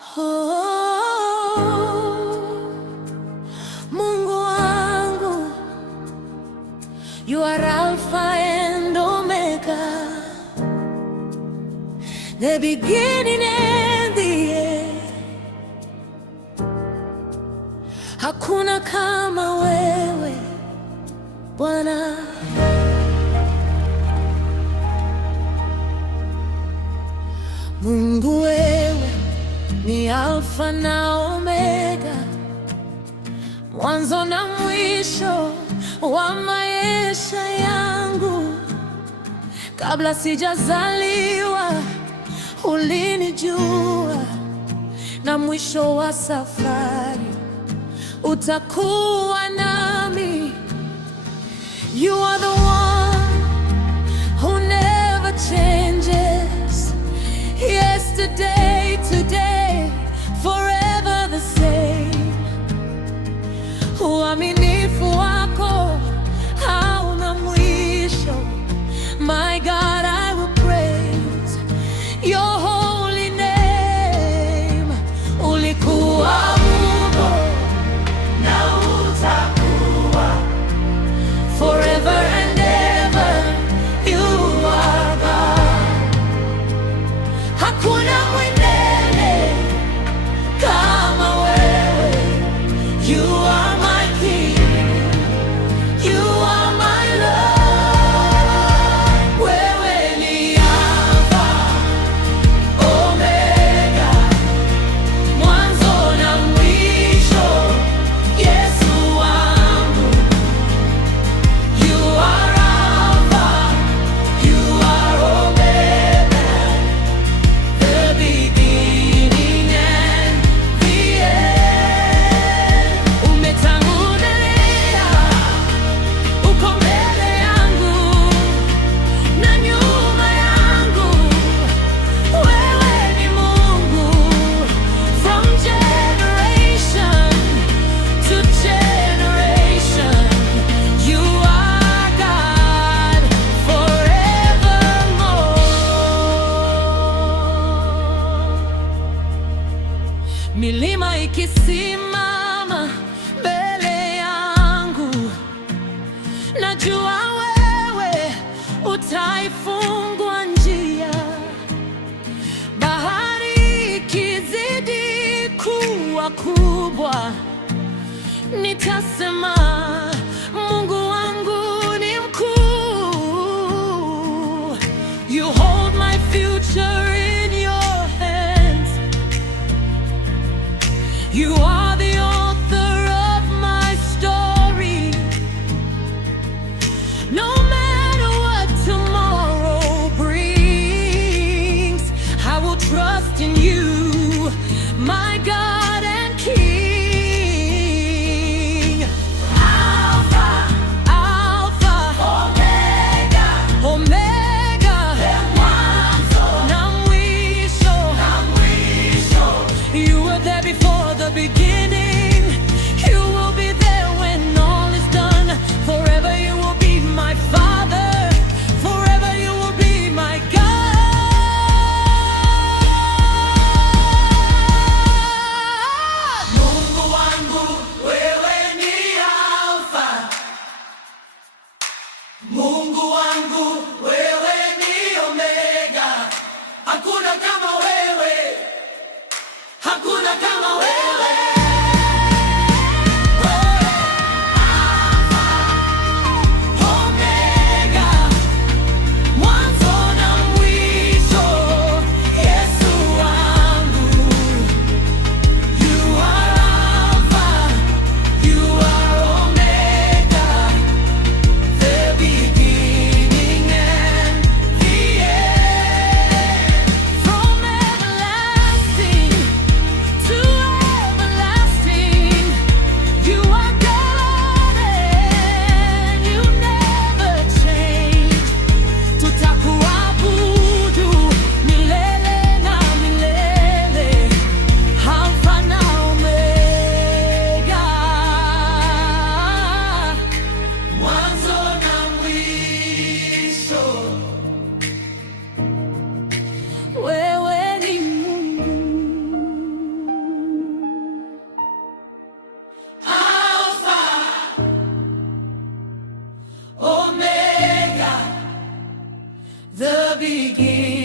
Oh, Mungu wangu, you are Alpha and Omega, the beginning and the end. Hakuna kama wewe Bwana. Mungu, wewe ni Alfa na Omega, mwanzo na mwisho wa maisha yangu. Kabla sijazaliwa ulinijua, na mwisho wa safari utakuwa nami. You are the one who never changes. Yesterday, today, forever the same. Uaminifu wako hauna mwisho. My God, I will praise your holy name. Ulikuwa upo na utakuwa forever and ever. You are God. Hakuna mwingine kama wewe. You are my King. You are my Lord. Wewe ni Alpha, Omega, mwanzo na mwisho. Yesu wangu. You are Alpha, you are Omega, the beginning and the end. Umetangulia, uko mbele yangu na nyuma yangu. Wewe ni Mungu from generation to generation. You are God forevermore. Milima ikisimama mbele yangu, najua wewe utaifungua njia. Bahari ikizidi kuwa kubwa, nitasema Mungu wangu ni mkuu. You hold my future in your hands. You are the author of my story. No matter what tomorrow brings, I will trust in you, my God and King. Alpha, Alpha, Omega, Omega, mwanzo na mwisho. You were there before the beginning. You will be there when all is done. Forever you will be my Father. Forever you will be my God. Mungu beginning.